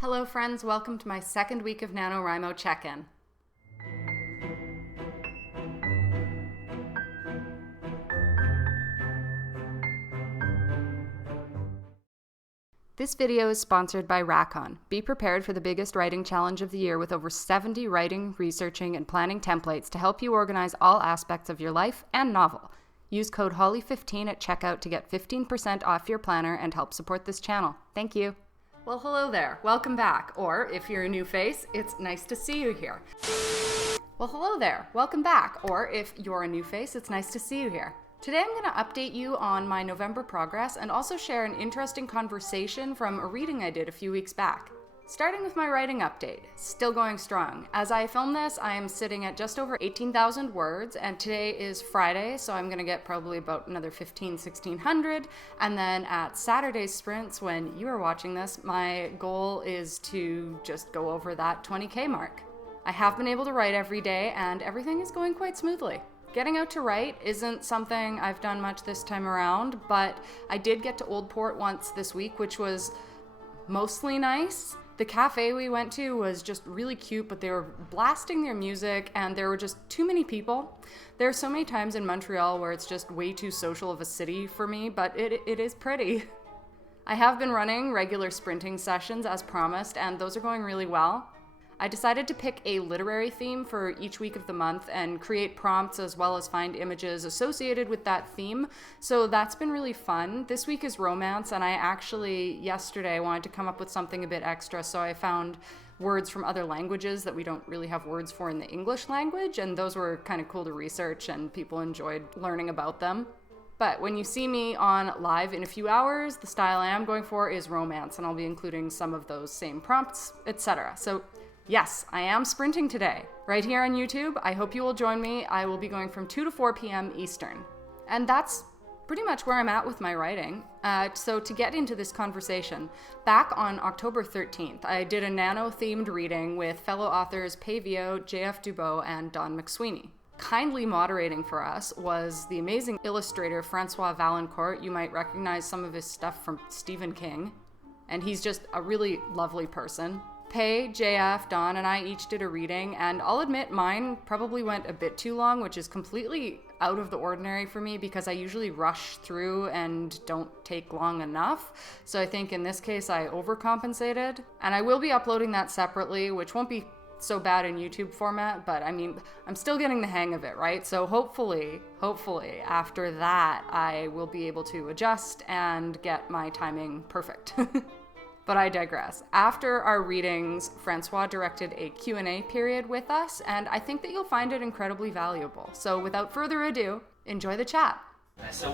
Hello friends, welcome to my second week of NaNoWriMo check-in. This video is sponsored by Wracon. Be prepared for the biggest writing challenge of the year with over 70 writing, researching, and planning templates to help you organize all aspects of your life and novel. Use code HOLLY15 at checkout to get 15% off your planner and help support this channel. Thank you. Well, hello there. Welcome back. Or, if you're a new face, it's nice to see you here. Well, hello there. Welcome back. Or, if you're a new face, it's nice to see you here. Today I'm going to update you on my November progress and also share an interesting conversation from a reading I did a few weeks back. Starting with my writing update, still going strong. As I film this, I am sitting at just over 18,000 words, and today is Friday, so I'm gonna get probably about another 1,600, and then at Saturday's sprints, when you are watching this, my goal is to just go over that 20K mark. I have been able to write every day, and everything is going quite smoothly. Getting out to write isn't something I've done much this time around, but I did get to Old Port once this week, which was mostly nice. The cafe we went to was just really cute, but they were blasting their music and there were just too many people. There are so many times in Montreal where it's just way too social of a city for me, but it is pretty. I have been running regular sprinting sessions as promised, and those are going really well. I decided to pick a literary theme for each week of the month and create prompts as well as find images associated with that theme, so that's been really fun. This week is romance, and I actually, yesterday, wanted to come up with something a bit extra, so I found words from other languages that we don't really have words for in the English language, and those were kind of cool to research, and people enjoyed learning about them. But when you see me on live in a few hours, the style I am going for is romance, and I'll be including some of those same prompts, etc. So yes, I am sprinting today, right here on YouTube. I hope you will join me. I will be going from 2 to 4 p.m. Eastern. And that's pretty much where I'm at with my writing. So to get into this conversation, back on October 13th, I did a nano-themed reading with fellow authors Pavio, JF Dubois, and Don McSweeney. Kindly moderating for us was the amazing illustrator Francois Valancourt. You might recognize some of his stuff from Stephen King. And he's just a really lovely person. Pei, JF, Don, and I each did a reading, and I'll admit mine probably went a bit too long, which is completely out of the ordinary for me because I usually rush through and don't take long enough. So I think in this case I overcompensated, and I will be uploading that separately, which won't be so bad in YouTube format, but I mean, I'm still getting the hang of it, right? So hopefully, after that, I will be able to adjust and get my timing perfect. But I digress. After our readings, Francois directed a Q&A period with us, and I think that you'll find it incredibly valuable. So without further ado, enjoy the chat. So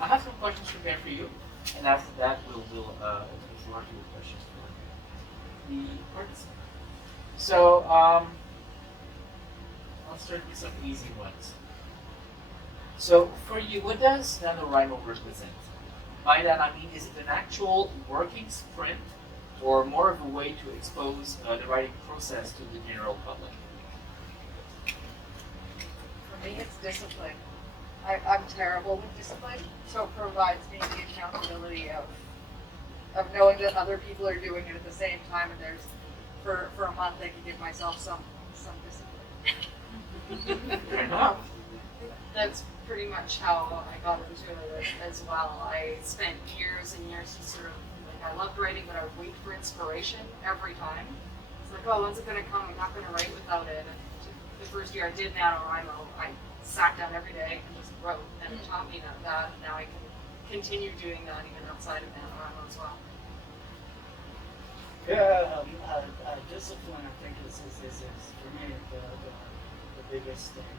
I have some questions prepared for you, and after that we'll move on to the questions for the participants. So I'll start with some easy ones. So for you, what does NaNoWriMo represent? By that I mean, is it an actual working sprint or more of a way to expose the writing process to the general public? For me, it's discipline. I'm terrible with discipline, so it provides me the accountability of knowing that other people are doing it at the same time, and there's for a month I can give myself some discipline. Fair enough. That's pretty much how I got into it as well. I spent years and years just sort of, like, I loved writing, but I would wait for inspiration every time. It's like, oh, when's it going to come? I'm not going to write without it. And the first year I did NaNoWriMo, I sat down every day and just wrote, and it taught me that, and now I can continue doing that even outside of NaNoWriMo as well. Yeah, discipline I think is for me the biggest thing.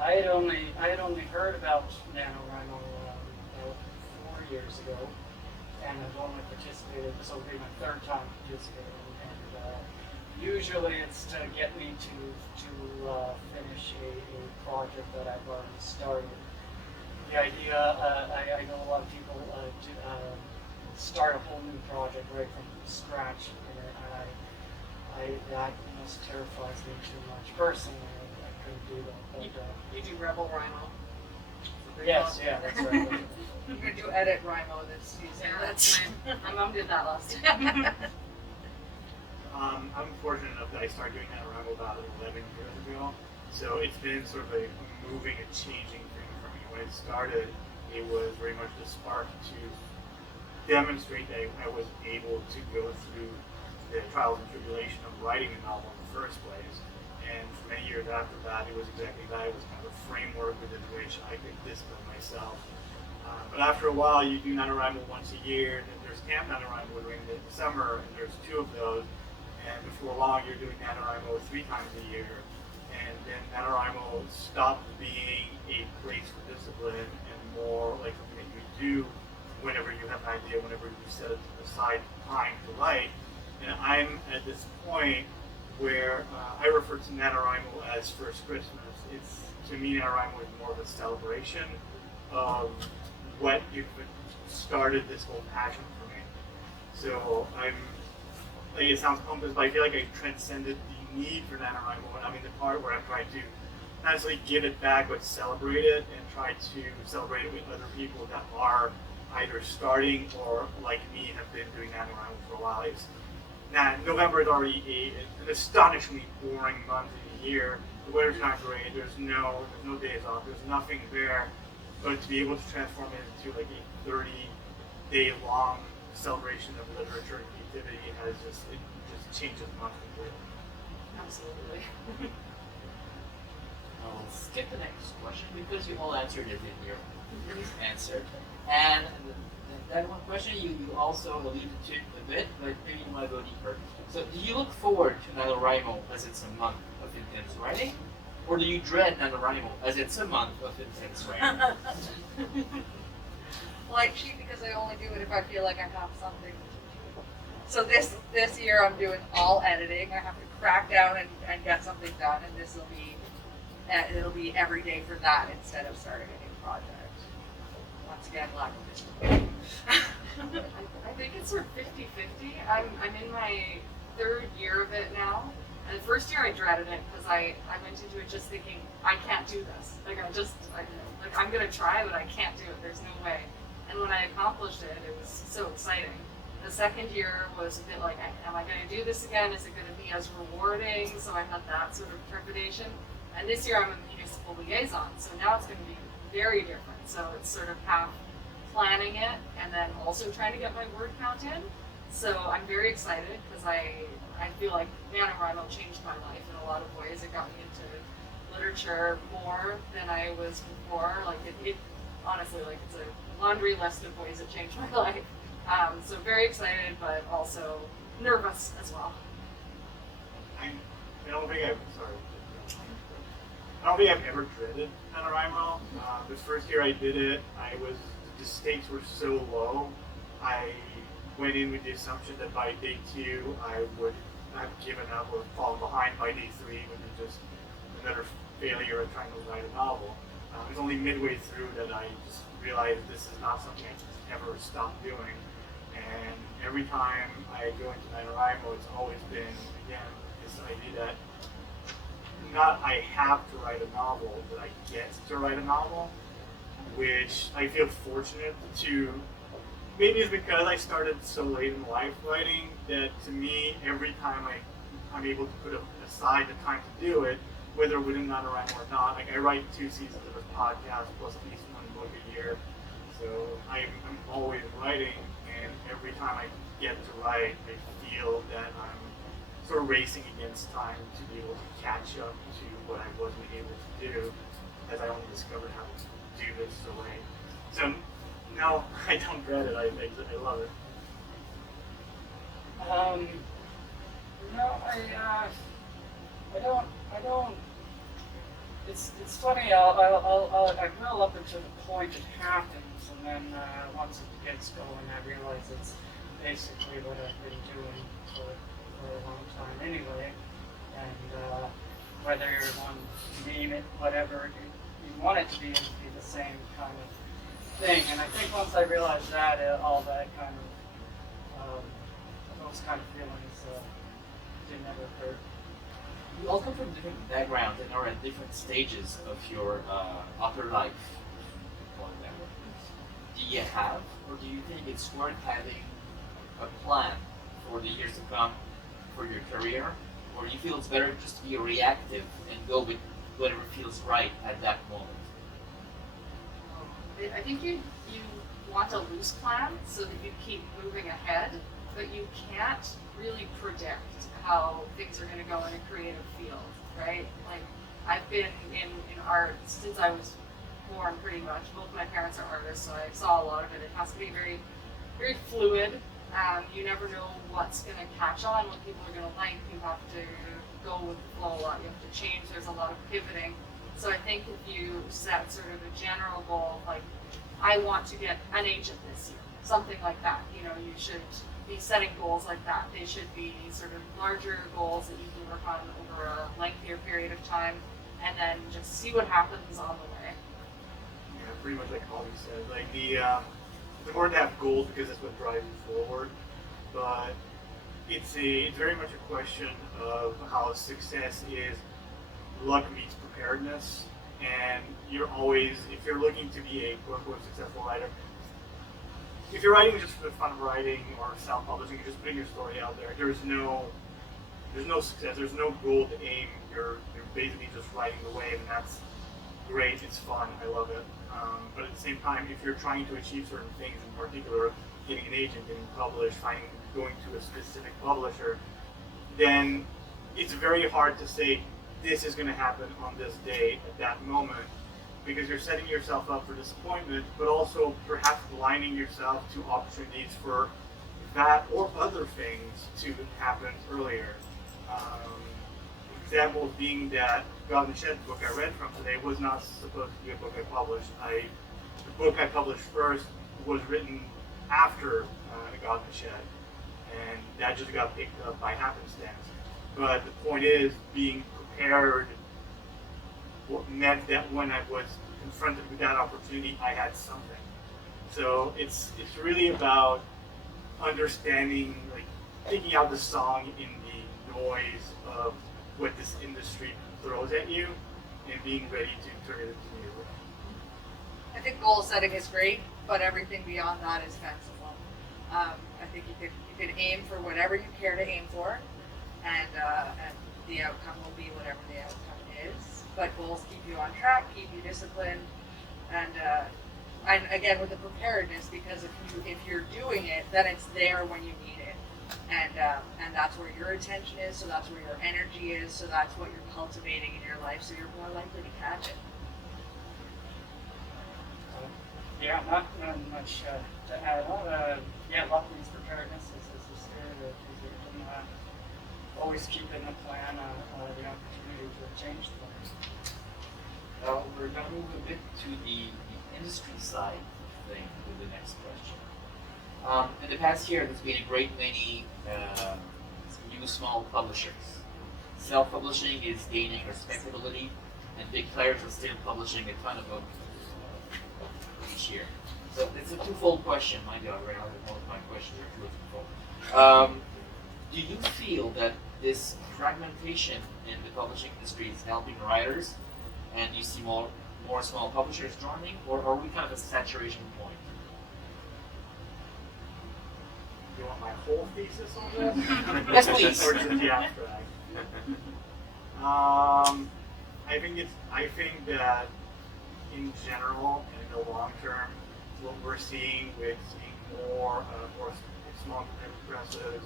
I had only heard about NaNoWriMo about 4 years ago, and I've only participated. This will be my third time participating, and usually it's to get me to finish a project that I've already started. The idea, I know a lot of people start a whole new project right from scratch, and that almost terrifies me too much personally. I couldn't do that. But, you do Rebel Rhino? Yes, yeah, that's right. I'm gonna do edit Rimo this season. Yeah, That's my mom did that last time. I'm fortunate enough that I started doing NaNoWriMo about 11 years ago. So it's been sort of a moving and changing thing for me. When it started, it was very much the spark to demonstrate that I was able to go through the trials and tribulation of writing a novel in the first place. And for many years after that, it was exactly that. It was kind of a framework within which I could discipline myself. But after a while, you do NaNoWriMo once a year, and there's Camp NaNoWriMo during the summer, and there's 2 of those. And before long, you're doing NaNoWriMo 3 times a year. And then NaNoWriMo stopped being a place for discipline and more like something that you do whenever you have an idea, whenever you set aside time to write. And I'm at this point where I refer to NaNoWriMo as First Christmas. It's, to me, NaNoWriMo is more of a celebration of what started this whole passion for me. So I'm, like, it sounds pompous, but I feel like I transcended the need for NaNoWriMo, and I'm in the part where I'm trying to not necessarily give it back, but celebrate it, and try to celebrate it with other people that are either starting or, like me, have been doing NaNoWriMo for a while. November is already an astonishingly boring month of the year. The weather's not great. There's no days off. There's nothing there. But to be able to transform it into like a 30-day long celebration of literature and creativity it just changes the month completely. Absolutely. I'll skip the next question because you all answered it in your answer. And that one question you also alluded to a bit, but maybe you want to go deeper. So do you look forward to NaNoWriMo as it's a month of intense writing? Or do you dread NaNoWriMo as it's a month of intense writing? well, I cheat because I only do it if I feel like I have something. So this year I'm doing all editing. I have to crack down and get something done, and it'll be every day for that instead of starting a new project. Once again, lack of discipline. I think it's sort of 50-50. I'm in my 3rd year of it now. And the first year I dreaded it because I went into it just thinking, I can't do this. I'm going to try, but I can't do it. There's no way. And when I accomplished it, it was so exciting. The 2nd year was a bit like, am I going to do this again? Is it going to be as rewarding? So I had that sort of trepidation. And this year I'm a municipal liaison, so now it's going to be very different. So it's sort of half planning it and then also trying to get my word count in. So I'm very excited because I feel like NaNoWriMo changed my life in a lot of ways. It got me into literature more than I was before. Like it honestly, like it's a laundry list of ways it changed my life. So very excited, but also nervous as well. I don't think I've ever dreaded NaNoWriMo. The first year I did it, the stakes were so low. I went in with the assumption that by day 2 I would have given up or fallen behind. By day 3 it would be just another failure at trying to write a novel. It was only midway through that I just realized this is not something I can ever stop doing. And every time I go into NaNoWriMo, it's always been, again, this idea that not I have to write a novel, but I get to write a novel, which I feel fortunate to. Maybe it's because I started so late in life writing that to me, every time I'm able to put aside the time to do it, whether within NaNoWriMo or not, like I write 2 seasons of a podcast plus at least 1 book a year. So I'm always writing, and every time I get to write, I feel that I'm sort of racing against time to be able to catch up to what I wasn't able to do, as I only discovered how to do this so late. So no, I don't dread it. I love it. No, I don't. It's funny. I will up until the point it happens, and then once it gets going, I realize it's basically what I've been doing for a long time anyway. And whether you want to name it whatever you want it to be, it'll be the same kind of thing. And I think once I realized that, all that kind of those kind of feelings didn't ever occur. You all come from different backgrounds and are at different stages of your author life. do you have, or do you think it's worth having a plan for the years to come for your career, or do you feel it's better just to be reactive and go with whatever feels right at that moment? I think you want a loose plan so that you keep moving ahead, but you can't really predict how things are going to go in a creative field, right? Like, I've been in art since I was born, pretty much. Both my parents are artists, so I saw a lot of it. It has to be very, very fluid. You never know what's going to catch on, what people are going to like. You have to go with the flow a lot. You have to change. There's a lot of pivoting. So I think if you set sort of a general goal, like, I want to get an agent this year, something like that. You know, you should be setting goals like that. They should be sort of larger goals that you can work on over a lengthier period of time, and then just see what happens on the way. Yeah, pretty much like Holly said. Like it's important to have goals because that's what drives you forward. But it's very much a question of how success is luck meets preparedness. And you're always, if you're looking to be a quote-unquote successful writer, if you're writing just for the fun of writing or self-publishing, you're just putting your story out there. There's no success. There's no goal to aim. You're basically just riding the wave, and that's great. It's fun. I love it. But at the same time, if you're trying to achieve certain things, in particular, getting an agent, getting published, going to a specific publisher, then it's very hard to say this is going to happen on this day at that moment, because you're setting yourself up for disappointment, but also perhaps blinding yourself to opportunities for that or other things to happen earlier. Examples being that God and Shed book I read from today was not supposed to be a book I published. The book I published first was written after God and Shed, and that just got picked up by happenstance. But the point is, being prepared meant that when I was confronted with that opportunity, I had something. So it's really about understanding, like, taking out the song in the noise of what this industry throws at you and being ready to turn it into music. I think goal setting is great, but everything beyond that is fanciful. I think you could aim for whatever you care to aim for, and the outcome will be whatever the outcome is. But goals keep you on track, keep you disciplined, and again with the preparedness, because if you're doing it, then it's there when you need it, and that's where your attention is. So that's where your energy is. So that's what you're cultivating in your life. So you're more likely to catch it. Yeah, not much to add on. Yeah, luck means preparedness, as you said. You can always keep in the plan the opportunity to change things. Now we're going to move a bit to the industry side of things with the next question. In the past year, there's been a great many new small publishers. Self-publishing is gaining respectability, and big players are still publishing a ton of books each year. So it's a twofold question. Mind you, I ran out of most of my questions are twofold. Do you feel that this fragmentation in the publishing industry is helping writers, and you see more small publishers joining, or are we kind of a saturation point? You want my whole thesis on this? Yes, please. Or just the abstract? I think that in general and in the long term, what we're seeing more small presses,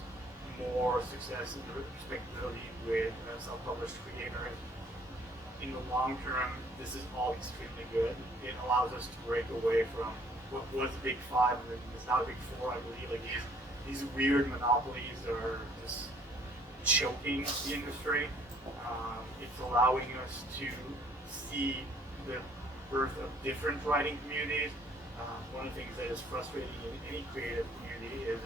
more success and respectability with self-published creators. In the long term, this is all extremely good. It allows us to break away from what was the big five, and it's now a big four, I believe. Like these weird monopolies are just choking the industry. It's allowing us to see the birth of different writing communities. One of the things that is frustrating in any creative community is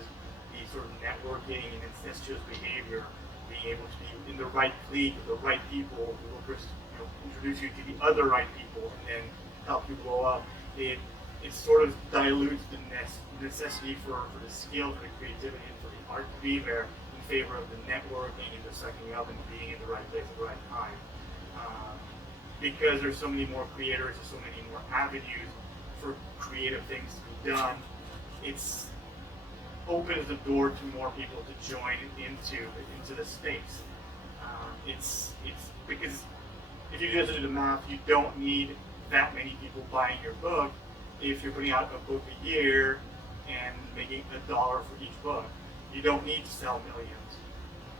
the sort of networking and incestuous behavior, being able to be in the right clique with the right people who will first, introduce you to the other right people and then help you blow up. It sort of dilutes the necessity for the skill, for the creativity, and for the art to be there in favor of the networking and the sucking up and being in the right place at the right time. Because there's so many more creators, there's so many more avenues for creative things to be done, it's opens the door to more people to join into the space. It's because if you just do the math, you don't need that many people buying your book if you're putting out a book a year and making $1 for each book. You don't need to sell millions.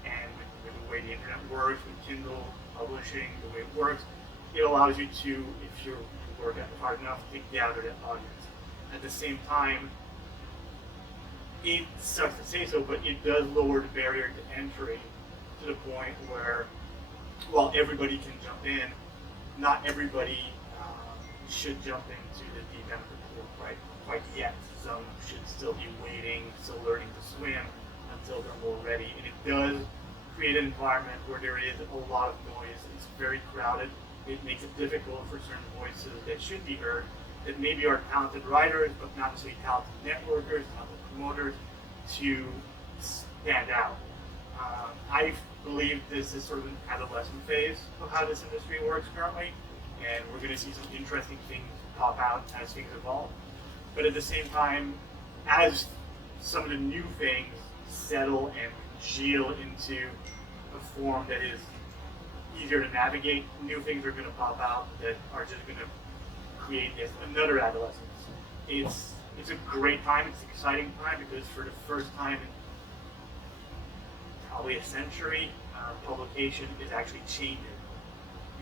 And with the way the internet works, with Kindle publishing, the way it works, it allows you to, if you work hard enough, to gather that audience. At the same time, it sucks to say so, but it does lower the barrier to entry to the point where, while everybody can jump in, not everybody should jump into the deep end of the pool quite yet. Some should still be waiting, still learning to swim until they're more ready. And it does create an environment where there is a lot of noise. It's very crowded. It makes it difficult for certain voices that should be heard, that maybe are talented writers, but not necessarily talented networkers, talented promoters, to stand out. I believe this is sort of an adolescent phase of how this industry works currently, and we're going to see some interesting things pop out as things evolve. But at the same time, as some of the new things settle and congeal into a form that is easier to navigate, new things are going to pop out that are just going to create another adolescence. It's a great time, it's an exciting time, because for the first time in probably a century, publication is actually changing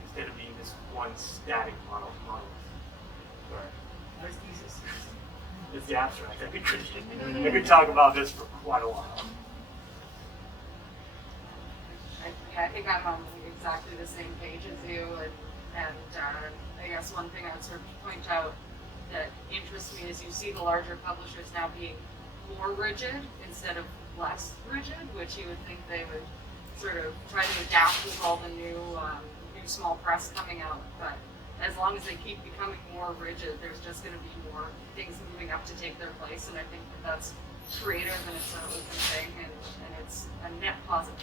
instead of being this one static model. Nice thesis. It's the abstract. I could talk about this for quite a while. I think I'm on exactly the same page as you, and I guess one thing I'd sort of point out that interests me is you see the larger publishers now being more rigid instead of less rigid, which you would think they would sort of try to adapt with all the new small press coming out. But as long as they keep becoming more rigid, there's just going to be more things moving up to take their place, and I think that that's creative and it's an open thing, and it's a net positive.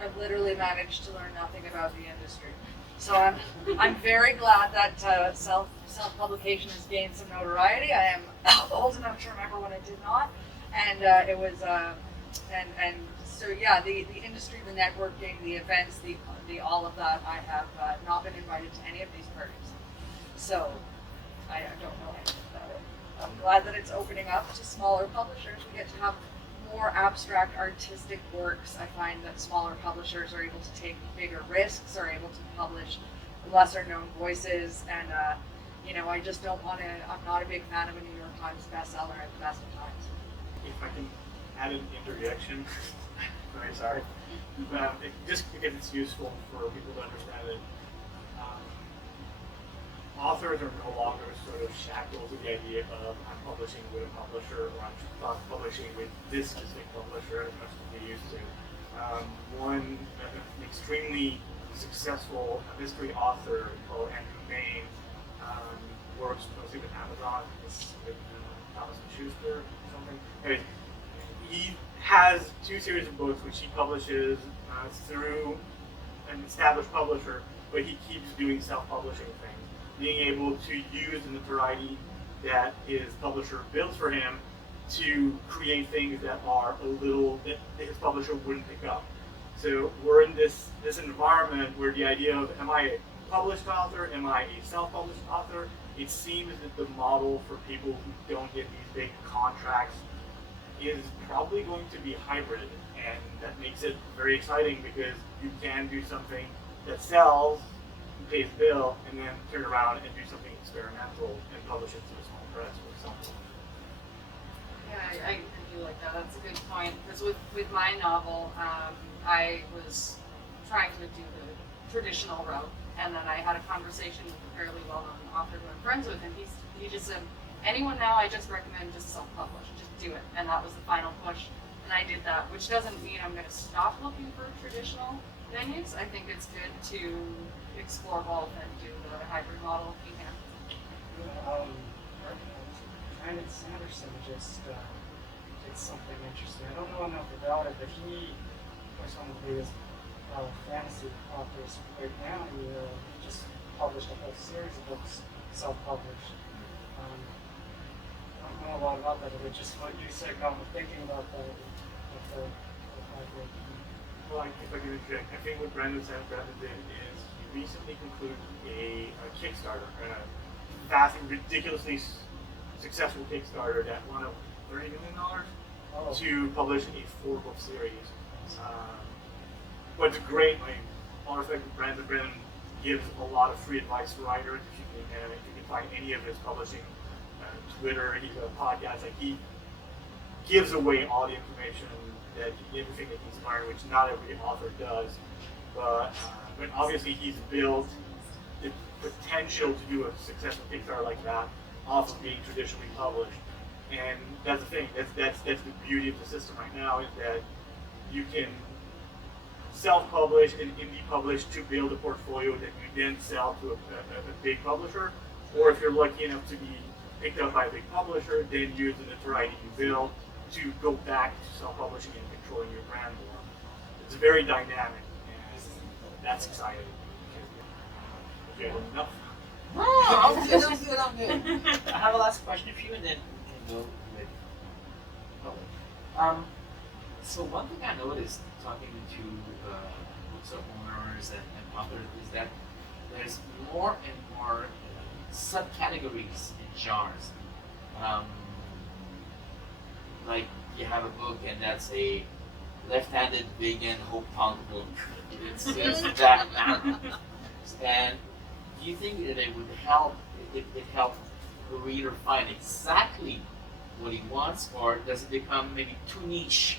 I've literally managed to learn nothing about the industry. So I'm very glad that self-publication has gained some notoriety. I am old enough to remember when it did not, and it was and so yeah, the industry, the networking, the events, the all of that. I have not been invited to any of these parties, so I don't know anything about it. I'm glad that it's opening up to smaller publishers. We get to have more abstract artistic works. I find that smaller publishers are able to take bigger risks, are able to publish lesser known voices, and I just don't want to, I'm not a big fan of a New York Times bestseller at the best of times. If I can add an interjection, very sorry. Just because it's useful for people to understand it. Authors are no longer sort of shackled to the idea of I'm publishing with a publisher, or I'm publishing with this specific publisher as much as we used to. One extremely successful mystery author called Andrew Main works mostly with Amazon. It's with Thomas & Schuster or something. Anyways, he has 2 series of books which he publishes through an established publisher, but he keeps doing self-publishing things. Being able to use the notoriety that his publisher builds for him to create things that are that his publisher wouldn't pick up. So we're in this environment where the idea of, am I a published author, am I a self-published author? It seems that the model for people who don't get these big contracts is probably going to be hybrid, and that makes it very exciting because you can do something that sells, pays the bill, and then turn around and do something experimental and publish it to a small press, for example. Yeah, I do like that. That's a good point. Because with my novel, I was trying to do the traditional route, and then I had a conversation with a fairly well-known author who I'm friends with, and he just said, anyone now, I just recommend just self-publish, just do it. And that was the final push, and I did that, which doesn't mean I'm going to stop looking for traditional venues. I think it's good to explore both and do the hybrid model if you can. Rhiannon Sanderson just did something interesting. I don't know enough about it, but he was one of the biggest fantasy authors right now. He just published a whole series of books self-publish. I don't know a lot about that, but just what you said got me thinking about that. Well, if I can interject, I think what Brandon did is he recently concluded a Kickstarter, a vast, ridiculously successful Kickstarter that won up $30 million to publish a 4-book series. What's great, all respect to Brandon. Brandon gives a lot of free advice to writers. If you can find any of his publishing, Twitter, he's got a podcast. Like, he gives away all the information everything that he's learned, which not every author does. But obviously he's built the potential to do a successful Kickstarter like that off of being traditionally published. And that's the thing. That's the beauty of the system right now, is that you can self-publish and indie publish to build a portfolio that you then sell to a big publisher. Or if you're lucky enough to be picked up by a big publisher, then use the notoriety you build to go back to self-publishing and controlling your brand more. It's very dynamic, and that's exciting. Okay, enough. I'm good. I have a last question for you, and then we can go with public. So one thing I noticed talking to bookstore owners and authors is that there's more and more subcategories in genres. Like, you have a book and that's a left-handed vegan hope punk book. It's that narrow. And do you think that it would help? It help the reader find exactly what he wants, or does it become maybe too niche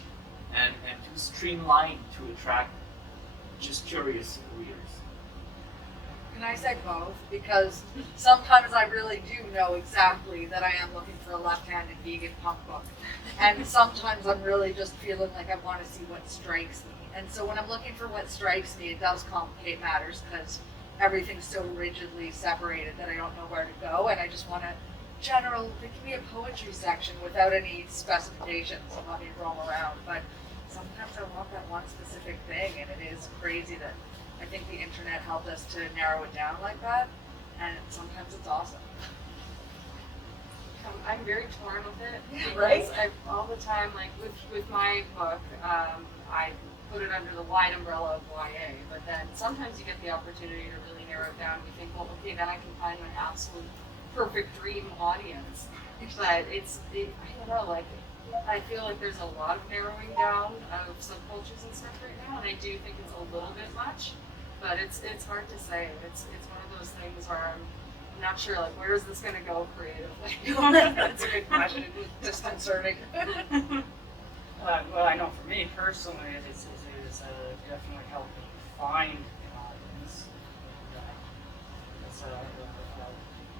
and too streamlined to attract just curious readers? Can I say both? Because sometimes I really do know exactly that I am looking for a left-handed vegan punk book. And sometimes I'm really just feeling like I want to see what strikes me. And so when I'm looking for what strikes me, it does complicate matters because everything's so rigidly separated that I don't know where to go. And I just want a general, there can be a poetry section without any specifications. I'm not going to roam around. But sometimes I want that one specific thing. And it is crazy that I think the internet helped us to narrow it down like that, and sometimes it's awesome. I'm very torn with it. Right? I all the time, like with my book, I put it under the wide umbrella of YA, but then sometimes you get the opportunity to really narrow it down and you think, well, okay, then I can find my absolute perfect dream audience. But I don't know, like, I feel like there's a lot of narrowing down of subcultures and stuff right now, and I do think it's a little bit much. But it's hard to say. It's one of those things where I'm not sure, like, where is this going to go creatively? That's a good question. Disconcerting. Well, I know for me personally, it is definitely helped me find an audience.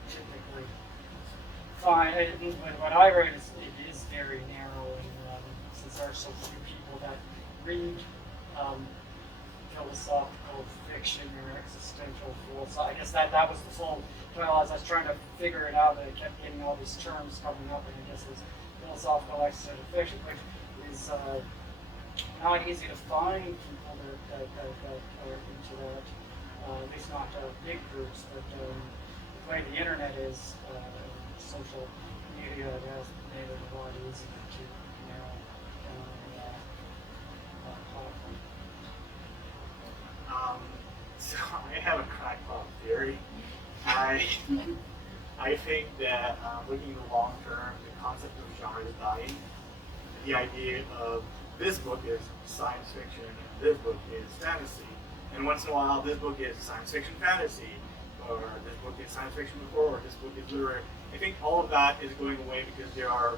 Typically find what I write is very narrow, and since there are so few people that read philosophical fiction or existential philosophy. I guess that was the full title. As I was trying to figure it out, I kept getting all these terms coming up, and I guess it was philosophical existential fiction, which is not easy to find people that are into that. At least not big groups, but the way the internet is, social media, it has made it a lot easier to narrow down platform. So I have a crackpot theory. I think that looking in the long term, the concept of genre is dying. The idea of this book is science fiction, and this book is fantasy, and once in a while this book is science fiction fantasy, or this book is science fiction horror, or this book is literary. I think all of that is going away because there are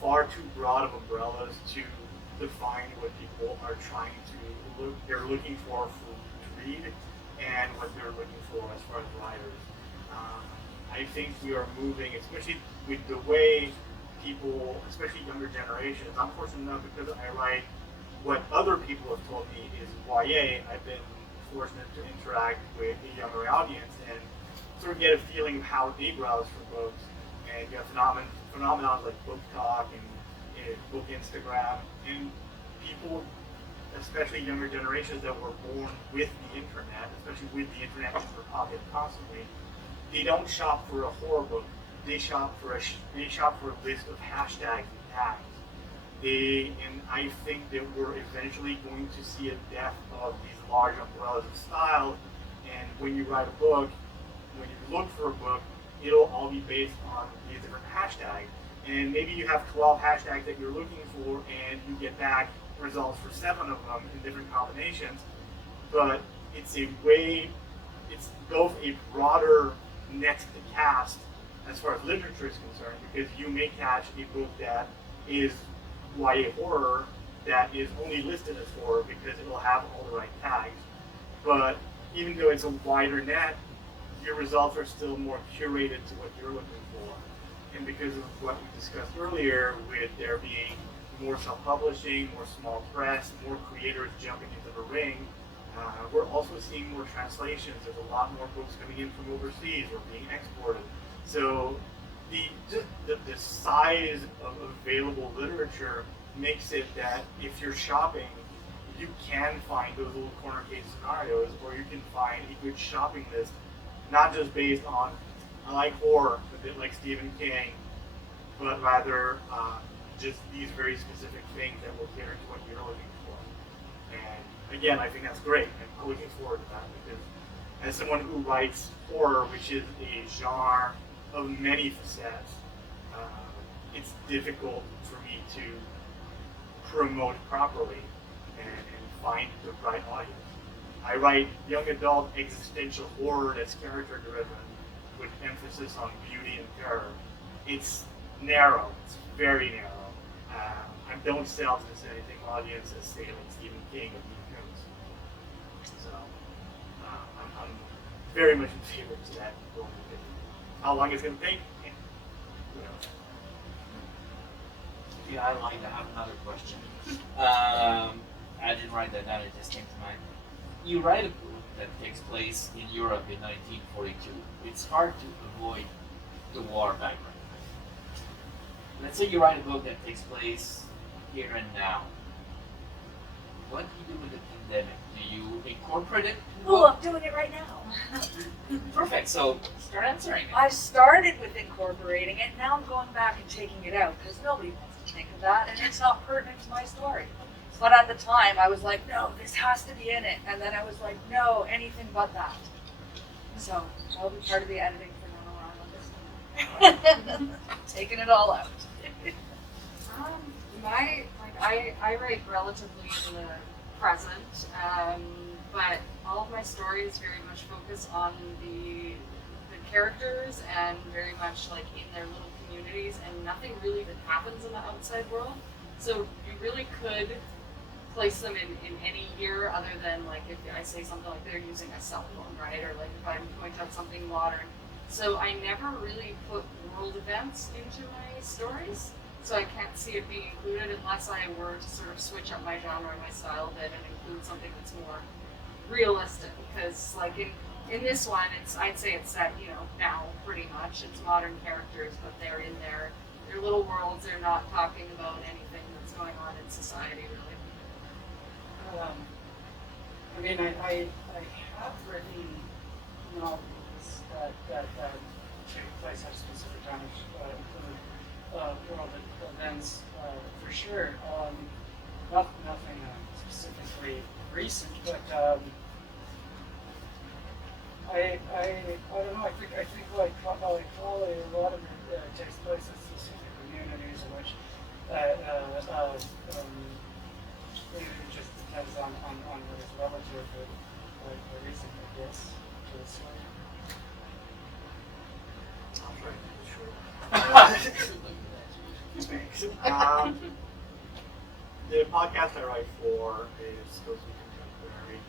far too broad of umbrellas to define what people are trying to look. They're looking for to read, and what they're looking for as far as writers. I think we are moving, especially with the way people, especially younger generations. I'm fortunate enough because I write what other people have told me is YA. I've been fortunate to interact with a younger audience and sort of get a feeling of how they browse for books. And you have phenomena like book talk and book Instagram, and people, especially younger generations that were born with the internet, especially with the internet in their pocket constantly, they don't shop for a horror book. They shop for a list of hashtags and tags. And I think that we're eventually going to see a death of these large umbrellas of style. And when you write a book, when you look for a book, it'll all be based on these different hashtags. And maybe you have 12 hashtags that you're looking for, and you get back results for 7 of them in different combinations. But it's both a broader net to cast as far as literature is concerned, because you may catch a book that is YA horror that is only listed as horror because it'll have all the right tags. But even though it's a wider net, your results are still more curated to what you're looking for. And because of what we discussed earlier, with there being more self-publishing, more small press, more creators jumping into the ring, we're also seeing more translations. There's a lot more books coming in from overseas or being exported. So the size of available literature makes it that if you're shopping, you can find those little corner case scenarios, or you can find a good shopping list, not just based on, I like horror, a bit like Stephen King, but rather just these very specific things that will cater to what you're looking for. And again, I think that's great. I'm looking forward to that, because as someone who writes horror, which is a genre of many facets, it's difficult for me to promote properly and find the right audience. I write young adult existential horror that's character driven with emphasis on beauty and terror. It's narrow, it's very narrow. I don't sell to the same audience as, say, like Stephen King or Dean Koontz. So I'm very much in favor of that. How long it's going to take? Who knows? Yeah, I lied. I have another question. I didn't write that down. It just came to mind. You write a book that takes place in Europe in 1942. It's hard to avoid the war background. Let's say you write a book that takes place here and now. What do you do with the pandemic? Do you incorporate it? Oh, I'm doing it right now. Perfect. So start answering it. I started with incorporating it, now I'm going back and taking it out because nobody wants to think of that, and it's not pertinent to my story. But at the time, I was like, no, this has to be in it, and then I was like, no, anything but that. So I'll be part of the editing for NaNoWriMo. Taking it all out. I write relatively in the present, but all of my stories very much focus on the characters and very much like in their little communities, and nothing really that happens in the outside world. So you really could place them in any year other than like if I say something like they're using a cell phone, right? Or like if I point out something modern. So I never really put world events into my stories. So I can't see it being included unless I were to sort of switch up my genre and my style a bit and include something that's more realistic. Because like in this one, I'd say it's set, now pretty much. It's modern characters, but they're in their little worlds. They're not talking about anything that's going on in society, really. I have written novels that take place at specific times, world events, for sure. Nothing specifically recent, but I don't know. I think like probably a lot of it takes place in specific communities in which it just depends on what is relative or recent, I guess, to the story. Thanks. The podcast I write for is supposed to be contemporary.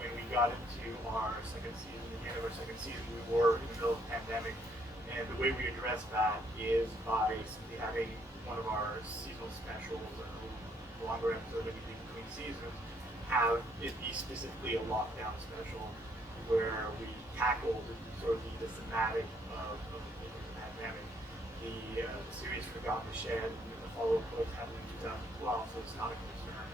When we got into our second season, the beginning of our second season, we were in the middle of the pandemic, and the way we addressed that is by simply having one of our seasonal specials, a longer episode that we do between seasons, have it be specifically a lockdown special where we tackled sort of the thematic of the pandemic. The series Forgotten the Shed and the follow-up book happened in 2012, so it's not a concern.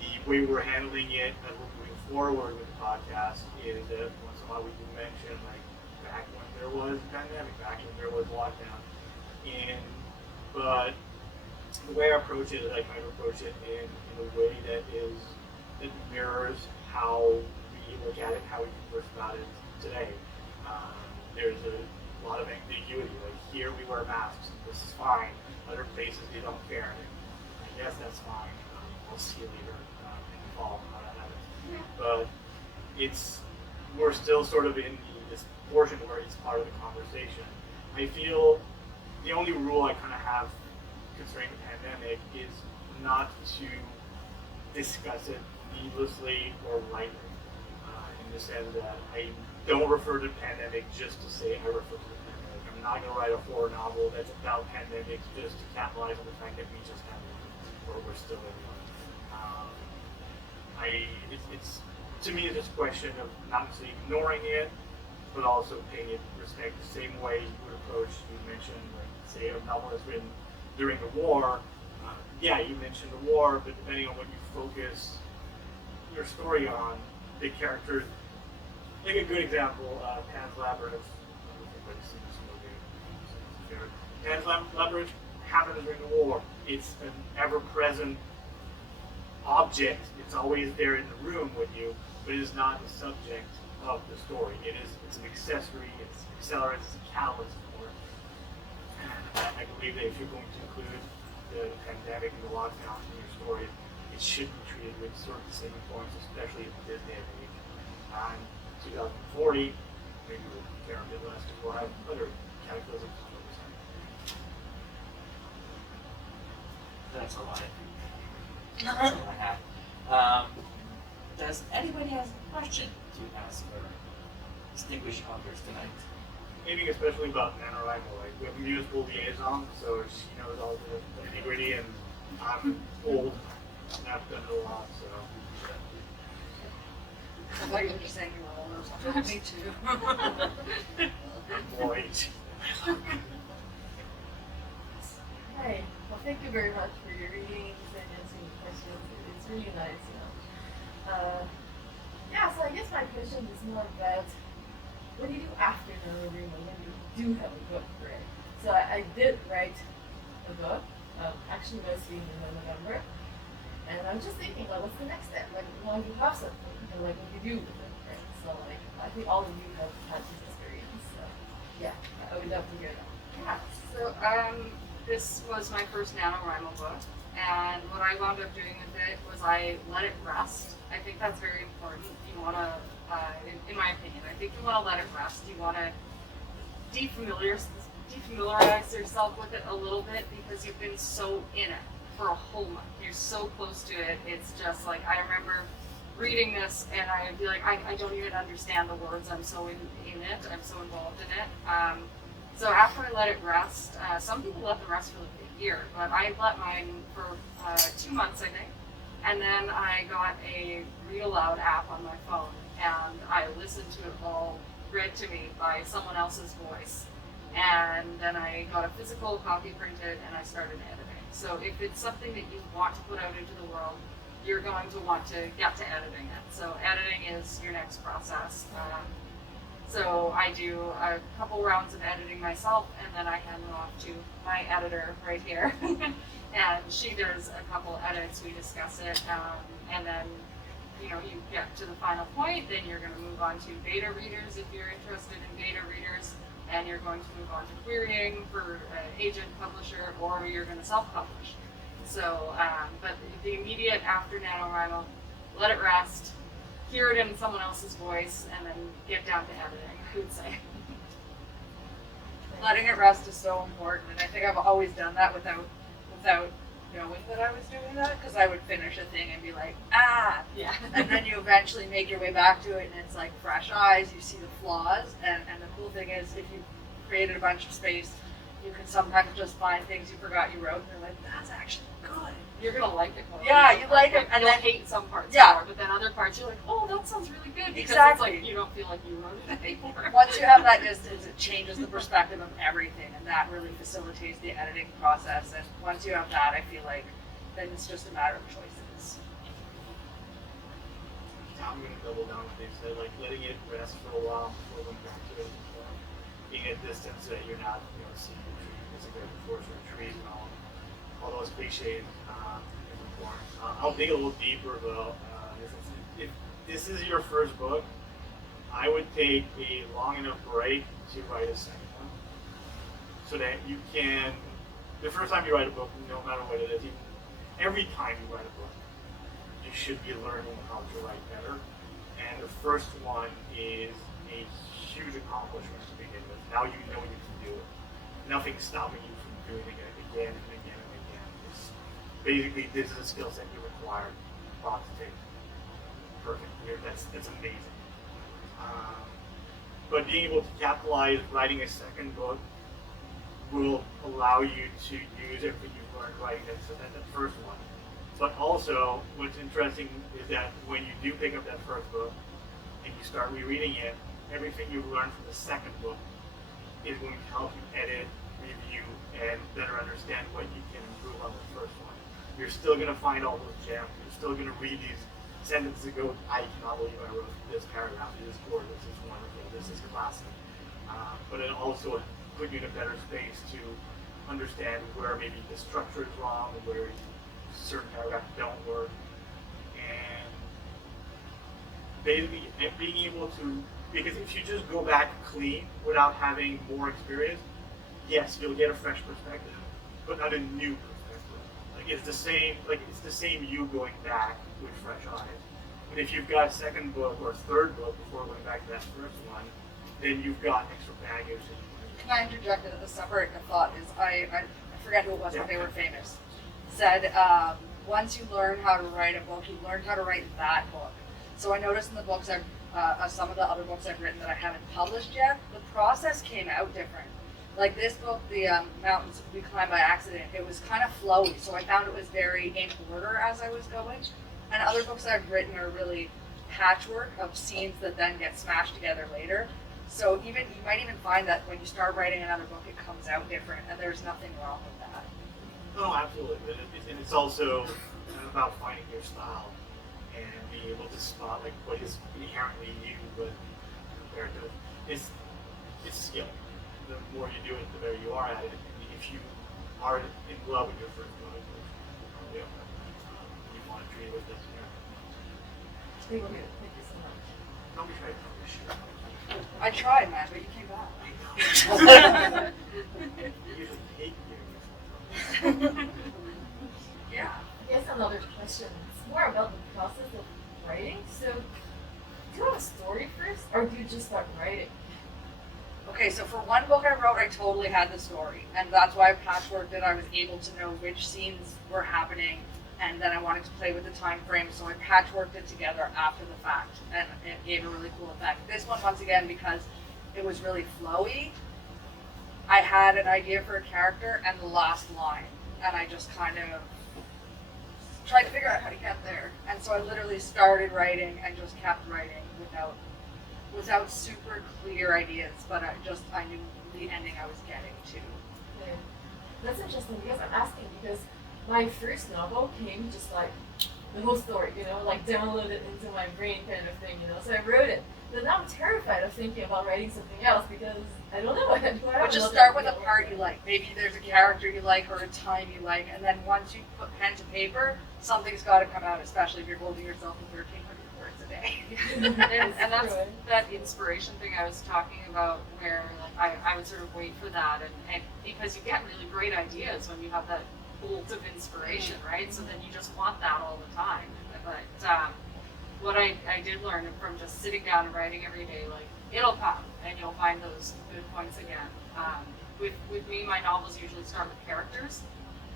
the way we're handling it as we're moving forward with the podcast is that once in a while we do mention, like, back when there was a pandemic, back when there was lockdown, but the way I approach it is I kind of approach it in a way that mirrors how we look at it, how we converse about it today. There's a lot of ambiguity. Like, here we wear masks, this is fine. Other places they don't care. I guess that's fine. We'll see later in the fall how that happens. But we're still sort of in this portion where it's part of the conversation. I feel the only rule I kind of have concerning the pandemic is not to discuss it needlessly or lightly, in the sense that I don't refer to the pandemic just to say I refer to the pandemic. I'm not going to write a horror novel that's about pandemics just to capitalize on the fact that we just had one, or we're still in one. It's to me, it's just a question of not necessarily ignoring it, but also paying it respect the same way you would approach, you mentioned, like, say, a novel that's written during the war. Yeah, you mentioned the war, but depending on what you focus your story on, the characters. Like a good example, Pan's Labyrinth. I don't think I've seen this movie. Pan's Labyrinth happened during the war. It's an ever-present object. It's always there in the room with you, but it is not the subject of the story. It's an accessory. It's an accelerant. It's a catalyst for it. And I believe that if you're going to include the pandemic and the lockdown in your story, it should be treated with sort of the same importance, especially in this day and age. And 2040, maybe we'll care a bit less because we'll have other cataclysms. That's all I have. That's all I have. Does anybody have a question to ask our distinguished authors tonight? Anything especially about NaNoWriMo, like, we have a musical liaison, so she knows all the nitty-gritty, and I'm old, and I've done it a lot, so. I thought you were just saying you were older or something. Me too. Boy. Hi. Well, thank you very much for your readings and answering the questions. It's really nice, you know. Yeah, so I guess my question is more about what do you do after NaNoWriMo when you do have a book, right? So I did write a book, actually mostly in November, and I'm just thinking, like, what's the next step? Like, now you have something, and like, what do you do with it, right? So like, I think all of you have had this experience, so yeah, I would love to hear that. Yeah, so this was my first NaNoWriMo book, and what I wound up doing with it was I let it rest. I think that's very important. You want to, in my opinion, I think you want to let it rest. You want to defamiliarize yourself with it a little bit because you've been so in it for a whole month. You're so close to it. It's just like, I remember reading this and I'd be like, I don't even understand the words. I'm so in it. I'm so involved in it. So after I let it rest, some people let them rest for like a year, but I let mine for 2 months, I think. And then I got a read aloud app on my phone, and I listened to it all read to me by someone else's voice. And then I got a physical copy printed, and I started editing. So if it's something that you want to put out into the world, you're going to want to get to editing it. So editing is your next process. So I do a couple rounds of editing myself, and then I hand it off to my editor right here. And she does a couple edits, we discuss it, and then, you know, you get to the final point, then you're going to move on to beta readers if you're interested in beta readers, and you're going to move on to querying for agent, publisher, or you're going to self-publish. So, but the immediate after NaNoWriMo, let it rest, hear it in someone else's voice, and then get down to editing, I would say. Letting it rest is so important, and I think I've always done that without knowing that I was doing that, because I would finish a thing and be like, Yeah. and then you eventually make your way back to it, and it's like fresh eyes, you see the flaws, and the cool thing is if you created a bunch of space, you can sometimes just find things you forgot you wrote, and you're like, that's actually good. You're gonna like it more. Yeah, you like it, and you'll then hate some parts Yeah. more, but then other parts you're like, oh, that sounds really good, because Exactly. it's like you don't feel like you wrote it anymore. Once you have that distance, it changes the perspective of everything, and that really facilitates the editing process. And once you have that, I feel like then it's just a matter of choices. I'm going to double down what they said, like letting it rest for a while before going back to it. Being at distance so that you're not, seeing the tree, missing the forest for trees and all those cliches is important. I'll dig a little deeper though. If this is your first book, I would take a long enough break to write a second one, so that you can. The first time you write a book, no matter what it is, every time you write a book, you should be learning how to write better. And the first one is a huge accomplishment to begin with. Now you know you can do it. Nothing's stopping you from doing it again and again and again. It's basically, this is a skill set you require. Box tape. Perfect. That's amazing. But being able to capitalize writing a second book will allow you to use everything you've learned writing that first one. But also, what's interesting is that when you do pick up that first book and you start rereading it, everything you've learned from the second book is going to help you edit, review, and better understand what you can improve on the first one. You're still going to find all those gems. You're still going to read these sentences that go, I cannot believe I wrote this paragraph. It is gorgeous. It's wonderful. This is classic. But it also put you in a better space to understand where maybe the structure is wrong, where certain paragraphs don't work, and basically being able to, because if you just go back clean without having more experience, yes, you'll get a fresh perspective, but not a new perspective. It's the same you going back with fresh eyes. But if you've got a second book or a third book before going back to that first one, then you've got extra baggage. Can I interject a separate thought? I forget who it was, but they were famous. Said once you learn how to write a book, you learn how to write that book. So I noticed in the books some of the other books I've written that I haven't published yet, the process came out different. Like this book, the Mountains We Climbed by Accident, it was kind of flowy, so I found it was very in order as I was going. And other books I've written are really patchwork of scenes that then get smashed together later. So you might even find that when you start writing another book, it comes out different, and there's nothing wrong with that. No, absolutely. And it's also about finding your style and being able to spot what is inherently you, but compared to it's skill. The more you do it, the better you are at it. And if you are in love with your first book, you want to treat it with this. Thank you so much. Don't be afraid. Don't be sure. I tried, man, but you came back. I usually hate you. Yeah. I guess another question. It's more about the process of writing. So, do you have a story first, or do you just start writing? Okay, so for one book I wrote, I totally had the story, and that's why I patchworked it. I was able to know which scenes were happening, and then I wanted to play with the time frame, so I patchworked it together after the fact, and it gave a really cool effect. This one, once again, because it was really flowy, I had an idea for a character and the last line, and I just kind of tried to figure out how to get there. And so I literally started writing and just kept writing without super clear ideas, but I knew the ending I was getting to. Yeah. That's interesting because I'm asking because my first novel came just like the whole story, downloaded into my brain kind of thing, So I wrote it. But now I'm terrified of thinking about writing something else because I don't know. But just start with a part you like. Maybe there's a character you like or a time you like, and then once you put pen to paper, something's got to come out, especially if you're holding yourself to 1,300 words a day. and that's that inspiration thing I was talking about where I would sort of wait for that and because you get really great ideas when you have that bolt of inspiration, right? So then you just want that all the time. But what I did learn from just sitting down and writing every day, it'll come and you'll find those good points again. With me, my novels usually start with characters.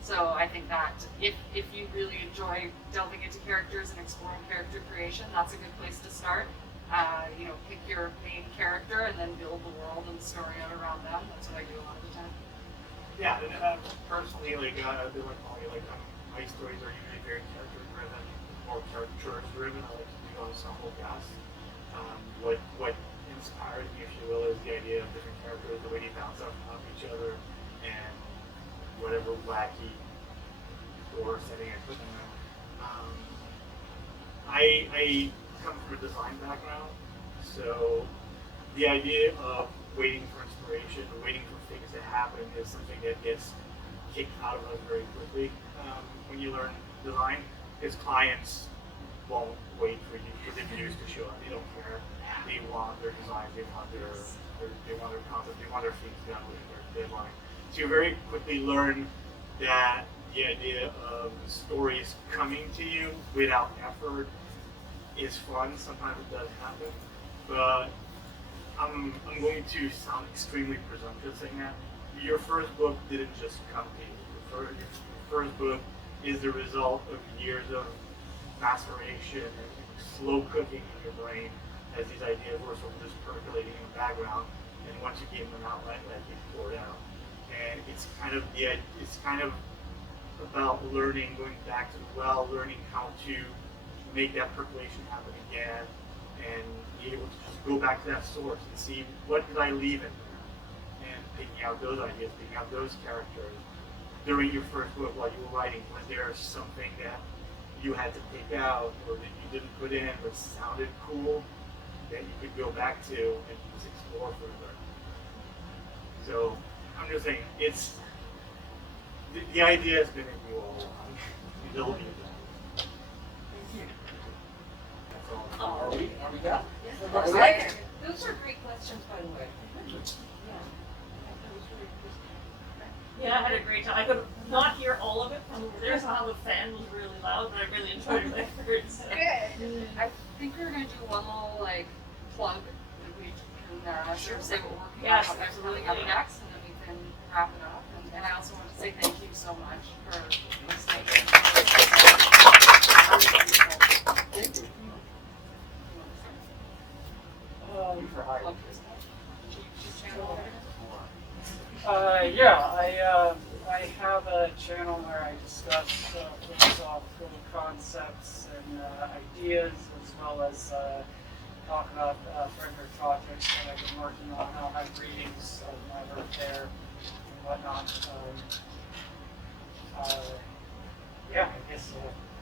So I think that if you really enjoy delving into characters and exploring character creation, that's a good place to start. Pick your main character and then build the world and the story out around them. That's what I do a lot of the time. Yeah, and personally, I've been my stories are usually very character driven, more character driven. I like to do ensemble cast. What inspires me, if you will, is the idea of different characters, the way they bounce off each other, and whatever wacky or setting I put in them. I come from a design background, so the idea of waiting for inspiration or waiting for things to happen is something that gets kicked out of us very quickly when you learn design. Because clients won't wait for you for the reviews to show up. They don't care. They want their design. They want their concept. They want their things done within their deadline. So you very quickly learn that the idea of stories coming to you without effort is fun. Sometimes it does happen, but I'm going to sound extremely presumptuous saying that. Your first book didn't just come to you. Your first book is the result of years of maceration and slow cooking in your brain as these ideas were sort of just percolating in the background. And once you gave them an outlet, like you poured out. And it's kind of about learning, going back to the well, learning how to make that percolation happen again, and be able to just go back to that source and see what did I leave in there, and picking out those ideas, picking out those characters. During your first book, while you were writing, was there something that you had to pick out or that you didn't put in but sounded cool that you could go back to and just explore further? So I'm just saying, it's the idea has been in you all along. You will be done. That's all. Are we done? It looks like it. Those are great questions, by the way. Yeah, I had a great time. I could not hear all of it from over there, so the fan was really loud, but I really enjoyed what I heard. So. Good. I think we're gonna do one little like plug that we can sort of say what we're working Yes, on, what's really coming next, and then we can wrap it up. And I also want to say thank you so much for listening. Thank you. For hiring. Plug this one. YouTube channel. I have a channel where I discuss philosophical concepts and ideas, as well as talk about further projects that I've been working on. I'll have readings of my work there and whatnot. I guess.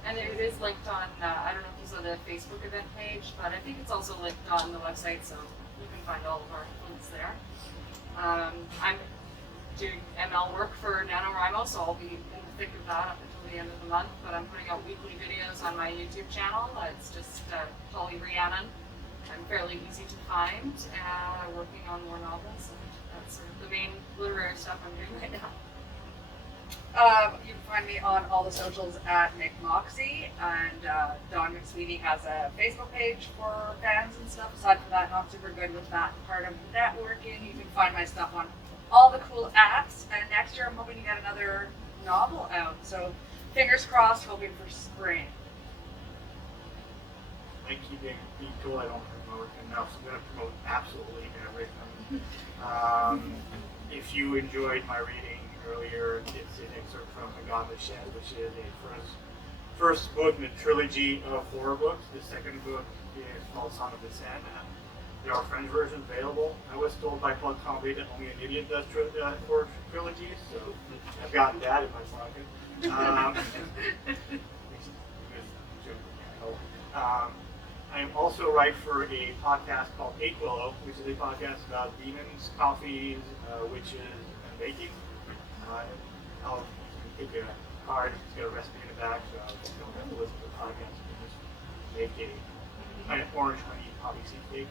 And it is linked on, I don't know if you saw the Facebook event page, but I think it's also linked on the website, so you can find all of our links there. I'm doing ML work for NaNoWriMo, so I'll be in the thick of that up until the end of the month, but I'm putting out weekly videos on my YouTube channel. It's just Holly Rhiannon. I'm fairly easy to find, working on more novels, and that's sort of the main literary stuff I'm doing right now. You can find me on all the socials at Nick Moxie, and Don McSweeney has a Facebook page for fans and stuff. Aside from that, not super good with that part of networking. You can find my stuff on all the cool apps, and next year I'm hoping to get another novel out. So fingers crossed, hoping for spring. I keep being told I don't promote enough, so I'm going to promote absolutely everything. If you enjoyed my reading earlier, it's an excerpt from A God That Shed, which is a first book in a trilogy of horror books. The second book is called Song of Descent. There are French versions available. I was told by Plug Comedy that only an idiot does horror trilogies, so I've got that in my pocket. I also write for a podcast called Eight Willow, which is a podcast about demons, coffees, witches, and baking. I'll take a card, it's got a recipe in the back, so you don't have to listen to the podcast. You can just make a kind of orange honey poppy seed cake.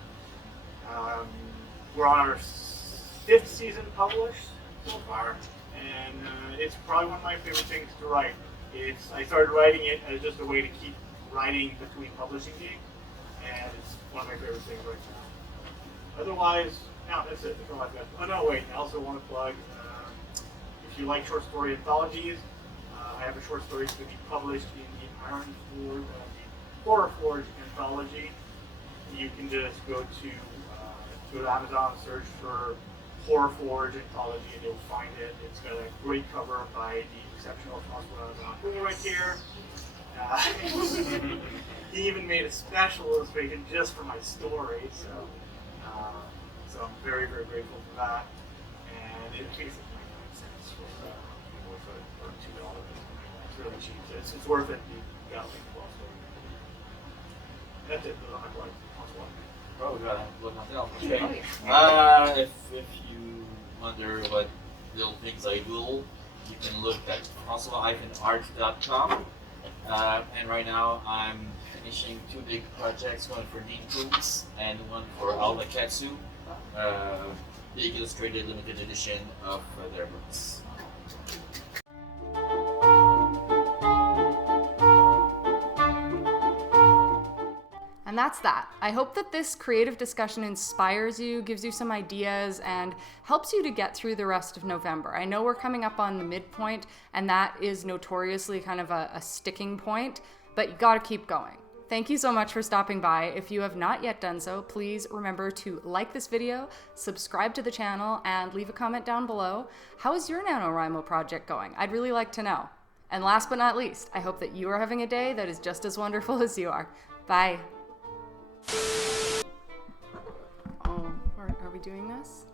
We're on our 5th season published so far, and it's probably one of my favorite things to write. I started writing it as just a way to keep writing between publishing gigs, and it's one of my favorite things right now. Otherwise, no, that's it. That's all I've got. Oh no, wait, I also want to plug, if you like short story anthologies, I have a short story to be published in the Iron Forge, the Horror Forge anthology. You can just go to Amazon, search for Horror Forge anthology, and you'll find it. It's got a great cover by the exceptional François right here. He even made a special illustration just for my story, so I'm very, very grateful for that. And it takes like 99 cents or $2. It's really cheap. It's worth it. You got like 12 stories. That's it. Those are my plugs. Oh god, I have to look myself. Okay. Oh, If you wonder what little things I do, you can look at consola-art.com. And right now I'm finishing 2 big projects, one for Dean Koontz and one for Alma Katsu. Big illustrated limited edition of their books. And that's that. I hope that this creative discussion inspires you, gives you some ideas, and helps you to get through the rest of November. I know we're coming up on the midpoint, and that is notoriously kind of a sticking point, but you gotta keep going. Thank you so much for stopping by. If you have not yet done so, please remember to like this video, subscribe to the channel, and leave a comment down below. How is your NaNoWriMo project going? I'd really like to know. And last but not least, I hope that you are having a day that is just as wonderful as you are. Bye. Oh, are we doing this?